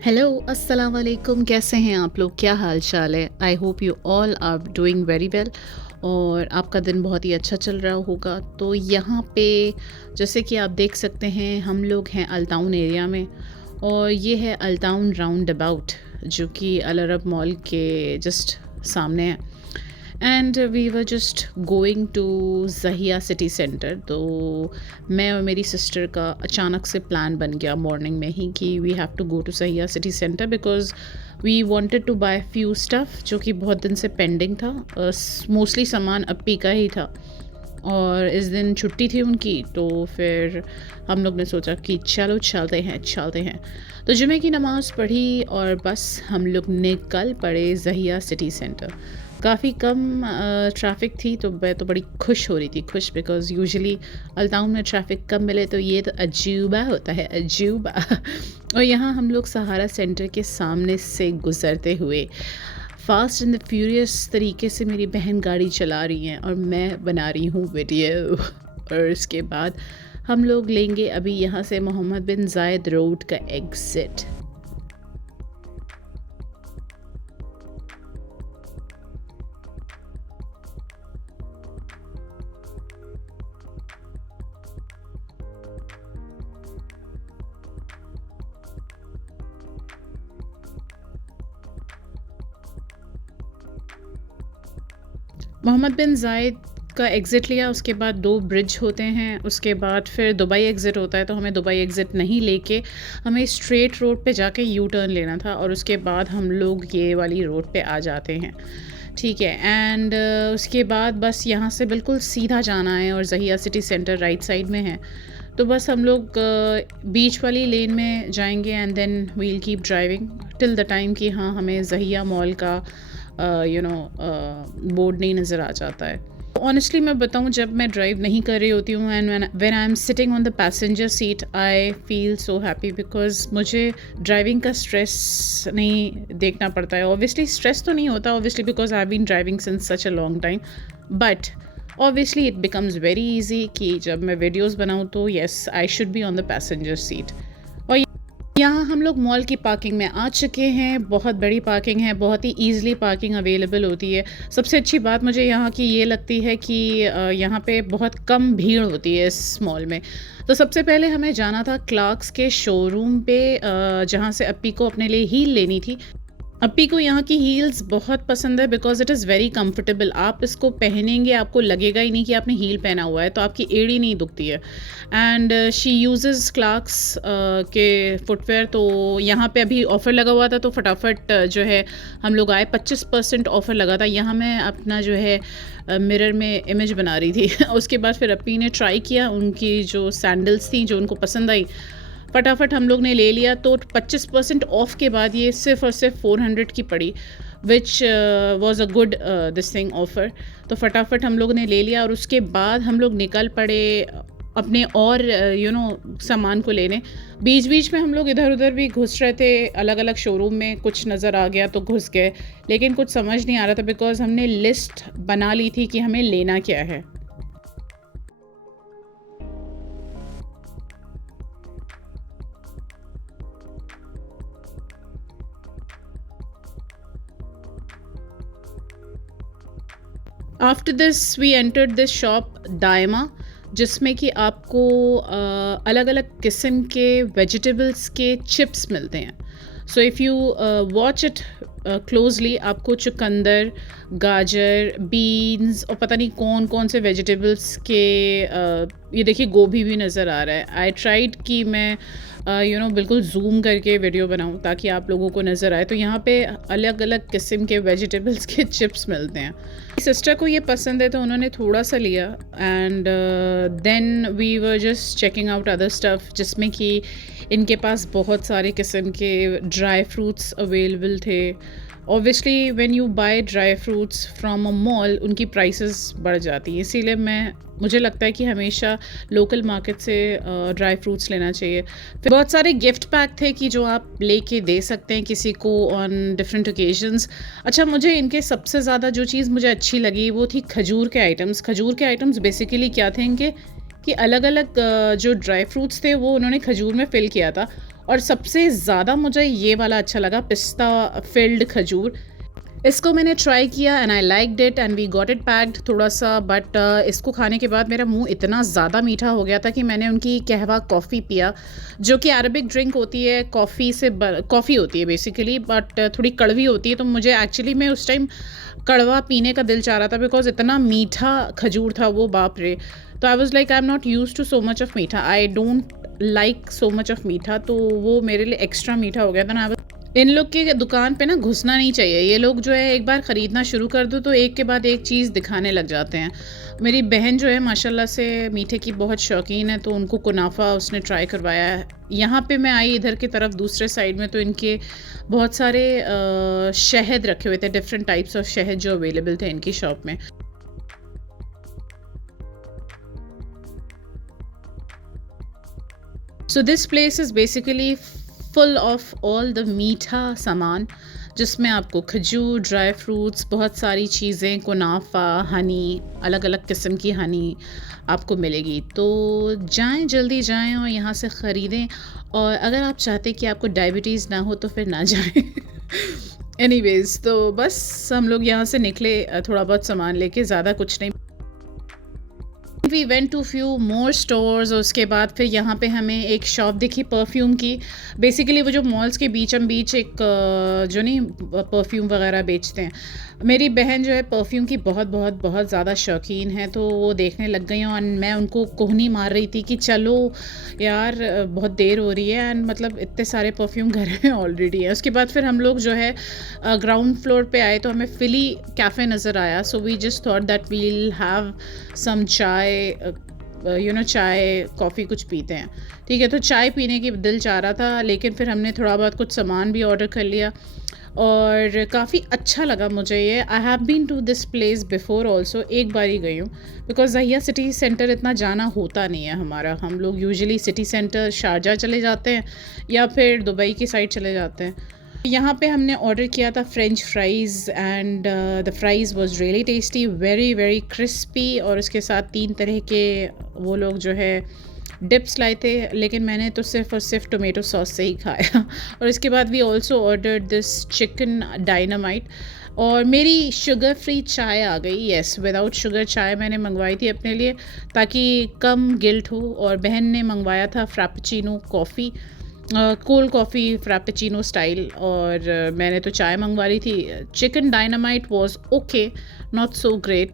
Hello अस्सलाम वालेकुम, कैसे हैं आप लोग? क्या हाल चाल है? I hope you all are doing very well और आपका दिन बहुत ही अच्छा चल रहा होगा। तो यहाँ पे जैसे कि आप देख सकते हैं, हम लोग हैं अलटाउन एरिया में और ये है अलटाउन राउंड अबाउट, जो कि अल अरब मॉल के जस्ट सामने है। And we were just going to Zahia city centre. तो मैं और मेरी सिस्टर का अचानक से प्लान बन गया मॉर्निंग में ही कि we have to go to Zahia city centre because we wanted to buy few stuff जो कि बहुत दिन से पेंडिंग था। मोस्टली सामान अप्पी का ही था और इस दिन छुट्टी थी उनकी, तो फिर हम लोग ने सोचा कि चलो चलते हैं। तो जुमे की नमाज़ पढ़ी और बस हम लोग निकल पड़े जहिया सिटी सेंटर। काफ़ी कम ट्रैफिक थी, तो मैं तो बड़ी खुश हो रही थी, खुश बिकॉज़ यूजुअली अलटाउन में ट्रैफिक कम मिले तो ये तो अजूबा होता है, अजूबा। और यहाँ हम लोग सहारा सेंटर के सामने से गुज़रते हुए फास्ट एंड द फ्यूरियस तरीके से मेरी बहन गाड़ी चला रही हैं और मैं बना रही हूँ वीडियो। और इसके बाद हम लोग लेंगे अभी यहाँ से मोहम्मद बिन जायद रोड का एग्ज़िट। मोहम्मद बिन ज़ायद का एग्ज़िट लिया, उसके बाद 2 ब्रिज होते हैं, उसके बाद फिर दुबई एग्ज़िट होता है। तो हमें दुबई एग्ज़िट नहीं लेके हमें स्ट्रेट रोड पे जाके यू टर्न लेना था और उसके बाद हम लोग ये वाली रोड पे आ जाते हैं। ठीक है। एंड उसके बाद बस यहाँ से बिल्कुल सीधा जाना है और ज़हिया सिटी सेंटर राइट साइड में है। तो बस हम लोग बीच वाली लेन में जाएंगे and then we'll keep driving till the time कि हाँ हमें ज़हिया मॉल का बोर्ड नहीं नज़र आ जाता है। ऑनेस्टली मैं बताऊँ, जब मैं ड्राइव नहीं कर रही होती हूँ and when I am sitting on the passenger seat I feel so happy because मुझे ड्राइविंग का स्ट्रेस नहीं देखना पड़ता है। ऑब्वियसली स्ट्रेस तो नहीं होता, obviously because I have been driving since such a long time, but obviously it becomes very easy कि जब मैं वीडियोज़ बनाऊँ तो yes I should be on the passenger seat. यहाँ हम लोग मॉल की पार्किंग में आ चुके हैं। बहुत बड़ी पार्किंग है, बहुत ही ईज़िली पार्किंग अवेलेबल होती है। सबसे अच्छी बात मुझे यहाँ की ये लगती है कि यहाँ पे बहुत कम भीड़ होती है इस मॉल में। तो सबसे पहले हमें जाना था क्लार्क्स के शोरूम पे, जहाँ से अप्पी को अपने लिए हील लेनी थी। अप्पी को यहाँ की हील्स बहुत पसंद है because it is very comfortable. आप इसको पहनेंगे आपको लगेगा ही नहीं कि आपने हील पहना हुआ है, तो आपकी एड़ी नहीं दुखती है। एंड शी यूजेस क्लार्क्स के फुटवेयर। तो यहाँ पे अभी ऑफ़र लगा हुआ था तो फटाफट जो है हम लोग आए। 25% ऑफ़र लगा था। यहाँ मैं अपना जो है मिरर में इमेज बना रही थी। उसके बाद फिर अप्पी ने ट्राई किया, उनकी जो सैंडल्स थी जो उनको पसंद आई, फटाफट हम लोग ने ले लिया। तो 25% ऑफ के बाद ये सिर्फ़ और सिर्फ 400 की पड़ी, which was a good this thing offer. तो फटाफट हम लोग ने ले लिया और उसके बाद हम लोग निकल पड़े अपने और सामान को लेने। बीच बीच में हम लोग इधर उधर भी घुस रहे थे, अलग अलग शोरूम में कुछ नज़र आ गया तो घुस गए, लेकिन कुछ समझ नहीं आ रहा था बिकॉज़ हमने लिस्ट बना ली थी कि हमें लेना क्या है। After this we entered this shop डायमा, जिसमें कि आपको अलग अलग किस्म के वेजिटेबल्स के चिप्स मिलते हैं। So if you watch it closely, आपको चुकंदर, गाजर, बीन्स और पता नहीं कौन कौन से वेजिटेबल्स के ये देखिए गोभी भी नज़र आ रहा है। आई ट्राइड कि मैं बिल्कुल जूम करके वीडियो बनाऊं ताकि आप लोगों को नज़र आए। तो यहाँ पे अलग अलग किस्म के वेजिटेबल्स के चिप्स मिलते हैं। सिस्टर को ये पसंद है तो उन्होंने थोड़ा सा लिया and then we were just checking out other stuff, जिसमें कि इनके पास बहुत सारे किस्म के ड्राई फ्रूट्स अवेलेबल थे। Obviously when you buy dry fruits from a mall उनकी प्राइसेस बढ़ जाती हैं, इसीलिए मुझे लगता है कि हमेशा लोकल मार्केट से ड्राई फ्रूट्स लेना चाहिए। फिर बहुत सारे गिफ्ट पैक थे कि जो आप लेके दे सकते हैं किसी को ऑन डिफरेंट ओकेजन्स। अच्छा, मुझे इनके सबसे ज़्यादा जो चीज़ मुझे अच्छी लगी वो थी खजूर के आइटम्स। खजूर के आइटम्स बेसिकली क्या थे इनके कि अलग अलग जो ड्राई फ्रूट्स थे वो उन्होंने खजूर में फ़िल किया था और सबसे ज़्यादा मुझे ये वाला अच्छा लगा, पिस्ता फिल्ड खजूर। इसको मैंने ट्राई किया and I liked it and we got it packed थोड़ा सा, बट इसको खाने के बाद मेरा मुंह इतना ज़्यादा मीठा हो गया था कि मैंने उनकी कहवा कॉफ़ी पिया, जो कि अरबिक ड्रिंक होती है, कॉफ़ी होती है बेसिकली, बट थोड़ी कड़वी होती है। तो मुझे एक्चुअली में उस टाइम कड़वा पीने का दिल चाह रहा था बिकॉज इतना मीठा खजूर था वो, बाप रे। तो I was like I am not use to so much of मीठा, I don't like so much of मीठा, तो वो मेरे लिए एक्स्ट्रा मीठा हो गया था ना। इन लोग की दुकान पे ना घुसना नहीं चाहिए, ये लोग जो है एक बार ख़रीदना शुरू कर दो तो एक के बाद एक चीज़ दिखाने लग जाते हैं। मेरी बहन जो है माशाल्लाह से मीठे की बहुत शौकीन है, तो उनको कुनाफा उसने ट्राई करवाया है। यहाँ पे मैं आई इधर की तरफ दूसरे साइड में, तो इनके बहुत सारे शहद रखे हुए थे, डिफरेंट टाइप्स ऑफ शहद जो अवेलेबल थे इनकी शॉप में। So this place is basically full of all the मीठा सामान, जिसमें आपको खजूर, ड्राई फ्रूट्स, बहुत सारी चीज़ें, कुनाफा, हनी, अलग अलग किस्म की हनी आपको मिलेगी। तो जाएं, जल्दी जाएं और यहाँ से ख़रीदें। और अगर आप चाहते कि आपको डायबिटीज़ ना हो तो फिर ना जाएं। एनीवेज़, तो बस हम लोग यहाँ से निकले थोड़ा बहुत सामान लेके, ज़्यादा कुछ नहीं। We went to few more stores, और उसके बाद फिर यहाँ पे हमें एक शॉप दिखी परफ्यूम की। बेसिकली वो जो मॉल्स के बीचम बीच एक जो नहीं परफ्यूम वगैरह बेचते हैं, मेरी बहन जो है परफ्यूम की बहुत बहुत बहुत ज़्यादा शौकीन है, तो वो देखने लग गई और मैं उनको कोहनी मार रही थी कि चलो यार बहुत देर हो रही है, एंड मतलब इतने सारे परफ्यूम घर में ऑलरेडी है। उसके बाद फिर हम लोग जो है ग्राउंड फ्लोर पे आए तो हमें फिली कैफ़े नज़र आया, so we just thought that we'll have some chai, chai coffee कुछ पीते हैं, ठीक है। तो चाय पीने की दिल चाह रहा था, लेकिन फिर हमने थोड़ा बहुत कुछ सामान भी ऑर्डर कर लिया और काफ़ी अच्छा लगा मुझे ये। I have been to this place before also, एक बार ही गई हूँ, बिकॉज दहिया सिटी सेंटर इतना जाना होता नहीं है हमारा। हम लोग यूजुअली सिटी सेंटर शारजा चले जाते हैं या फिर दुबई की साइड चले जाते हैं। यहाँ पे हमने ऑर्डर किया था French fries and the fries was really tasty, very very crispy, और उसके साथ 3 तरह के वो लोग जो है डिप्स लाए थे, लेकिन मैंने तो सिर्फ़ और सिर्फ टोमेटो सॉस से ही खाया। और इसके बाद we also ordered this chicken dynamite, और मेरी शुगर फ्री चाय आ गई। येस, विदाउट शुगर चाय मैंने मंगवाई थी अपने लिए ताकि कम गिल्ट हो, और बहन ने मंगवाया था frappuccino coffee, cold coffee frappuccino style, और मैंने तो चाय मंगवा ली थी। Chicken dynamite was okay, not so great.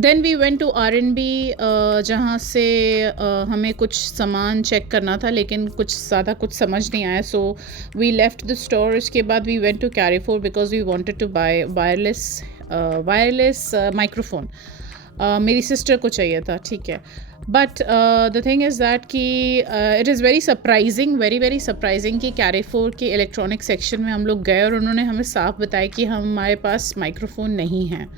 Then we went to R&B, जहाँ से हमें कुछ सामान चेक करना था, लेकिन कुछ ज़्यादा कुछ समझ नहीं आया, so we left the store. इसके बाद we went to Carrefour because we wanted to buy wireless microphone. मेरी सिस्टर को चाहिए था, ठीक है। But the thing is that कि it is very surprising, very very surprising कि कैरीफोर के इलेक्ट्रॉनिक सेक्शन में हम लोग गए और उन्होंने हमें साफ बताया कि हमारे पास माइक्रोफोन नहीं है।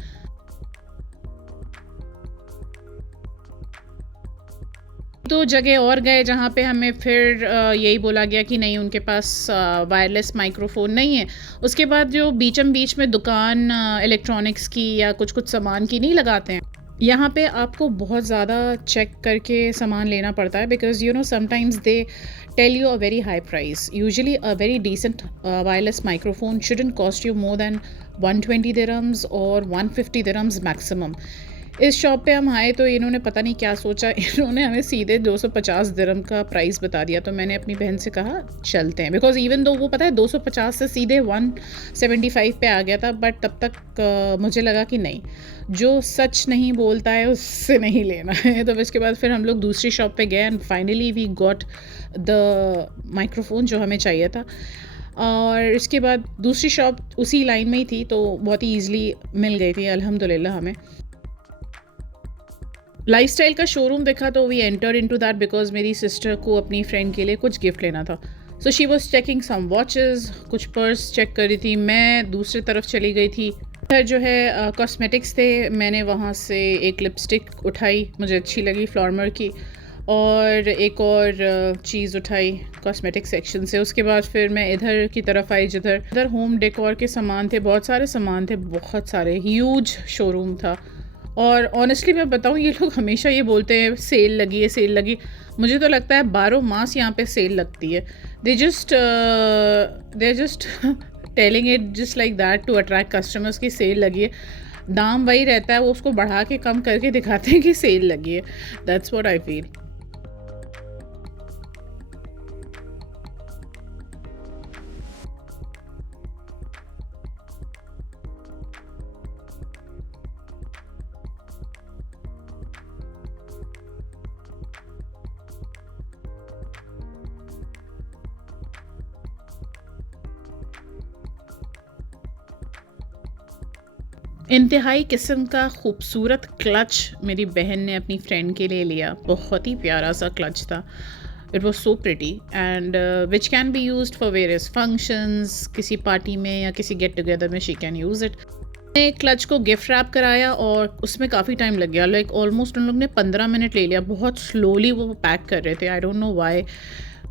तो जगह और गए जहाँ पे हमें फिर यही बोला गया कि नहीं, उनके पास वायरलेस माइक्रोफ़ोन नहीं है। उसके बाद जो बीचम बीच में दुकान इलेक्ट्रॉनिक्स की या कुछ कुछ सामान की नहीं लगाते हैं, यहाँ पे आपको बहुत ज़्यादा चेक करके सामान लेना पड़ता है, because sometimes they tell you a very high price. Usually a very decent wireless microphone shouldn't cost you more than 120 dirhams और 150 दिरहम्स मैक्सिमम। इस शॉप पे हम आए तो इन्होंने पता नहीं क्या सोचा, इन्होंने हमें सीधे 250 दिरहम का प्राइस बता दिया। तो मैंने अपनी बहन से कहा चलते हैं, बिकॉज इवन दो वो पता है 250 से सीधे 175 पे आ गया था, बट तब तक मुझे लगा कि नहीं, जो सच नहीं बोलता है उससे नहीं लेना है। तो इसके बाद फिर हम लोग दूसरी शॉप पे गए and finally we got the microphone जो हमें चाहिए था। और इसके बाद दूसरी शॉप उसी लाइन में ही थी, तो बहुत ही ईजिली मिल गई थी अल्हम्दुलिल्लाह हमें। लाइफस्टाइल का शोरूम देखा तो we enter into that because मेरी सिस्टर को अपनी फ्रेंड के लिए कुछ गिफ्ट लेना था। So she was checking some watches, कुछ पर्स चेक कर रही थी, मैं दूसरी तरफ चली गई थी। फिर जो है कॉस्मेटिक्स थे, मैंने वहाँ से एक लिपस्टिक उठाई, मुझे अच्छी लगी फ्लॉर्मर की, और एक और चीज़ उठाई कॉस्मेटिक सेक्शन से। उसके बाद फिर मैं इधर की तरफ आई जिधर इधर होम डेकोर के सामान थे, बहुत सारे सामान थे, बहुत सारे, ह्यूज शोरूम था। और ऑनेस्टली मैं बताऊँ, ये लोग हमेशा ये बोलते हैं सेल लगी है, सेल लगी। मुझे तो लगता है 12 मास यहाँ पे सेल लगती है। They just telling it just like that to attract customers की सेल लगी है। दाम वही रहता है, वो उसको बढ़ा के कम करके दिखाते हैं कि सेल लगी है। That's what I feel. इंतहाई किस्म का खूबसूरत क्लच मेरी बहन ने अपनी फ्रेंड के लिए लिया। बहुत ही प्यारा सा क्लच था। It was so pretty and which can be use for various functions. किसी पार्टी में या किसी गेट टुगेदर में शी कैन यूज़ इट। मैंने क्लच को गिफ्ट रैप कराया और उसमें काफ़ी टाइम लग गया। लाइक ऑलमोस्ट उन लोग ने 15 मिनट ले लिया। बहुत स्लोली वो पैक कर रहे थे। I don't know why,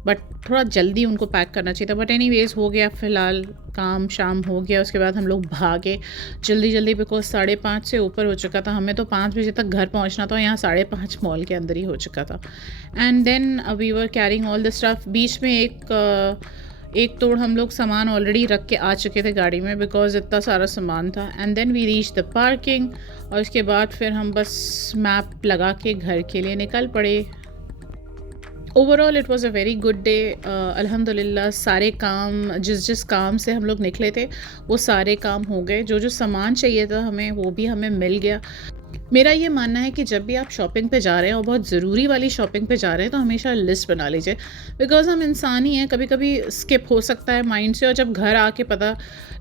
but थोड़ा जल्दी उनको पैक करना चाहिए था। बट एनीवेज हो गया, फ़िलहाल काम शाम हो गया। उसके बाद हम लोग भागे जल्दी जल्दी, बिकॉज 5:30 से ऊपर हो चुका था। हमें तो 5 बजे तक घर पहुंचना था, यहाँ 5:30 मॉल के अंदर ही हो चुका था। And then we were carrying all the stuff. बीच में एक तोड़ हम लोग सामान ऑलरेडी रख के आ चुके थे गाड़ी में, बिकॉज इतना सारा सामान था। And then we reach the parking, और उसके बाद फिर हम बस मैप लगा के घर के लिए निकल पड़े। Overall it was a very good day. अल्हम्दुलिल्लाह सारे काम जिस काम से हम लोग निकले थे वो सारे काम हो गए। जो सामान चाहिए था हमें वो भी हमें मिल गया। मेरा ये मानना है कि जब भी आप शॉपिंग पे जा रहे हैं और बहुत ज़रूरी वाली शॉपिंग पे जा रहे हैं तो हमेशा लिस्ट बना लीजिए, बिकॉज़ हम इंसान ही हैं, कभी कभी स्किप हो सकता है माइंड से। और जब घर आके पता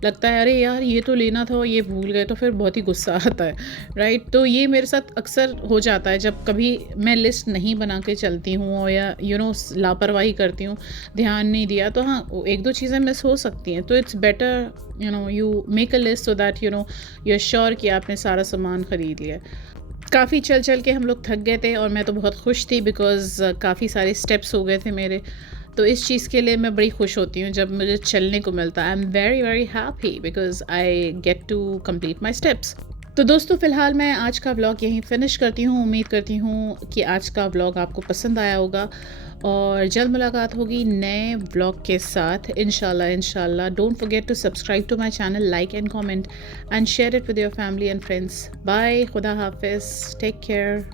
लगता है अरे यार ये तो लेना था और ये भूल गए, तो फिर बहुत ही गुस्सा आता है, राइट। तो ये मेरे साथ अक्सर हो जाता है जब कभी मैं लिस्ट नहीं बना के चलती हूँ और या लापरवाही करती हूँ, ध्यान नहीं दिया, तो हाँ 1-2 चीज़ें मिस हो सकती हैं। तो it's better you make a list so that you are sure कि आपने सारा सामान ख़रीद लिया। काफ़ी चल के हम लोग थक गए थे और मैं तो बहुत खुश थी, बिकॉज़ काफ़ी सारे स्टेप्स हो गए थे मेरे। तो इस चीज़ के लिए मैं बड़ी खुश होती हूँ जब मुझे चलने को मिलता है। I am very very happy because I get to complete my steps. तो दोस्तों फ़िलहाल मैं आज का व्लॉग यहीं फ़िनिश करती हूँ। उम्मीद करती हूँ कि आज का व्लॉग आपको पसंद आया होगा और जल्द मुलाकात होगी नए व्लॉग के साथ इंशाल्लाह। Don't forget to subscribe to my channel, like and comment and share it with your family and friends. Bye, खुदा हाफिज़, टेक केयर।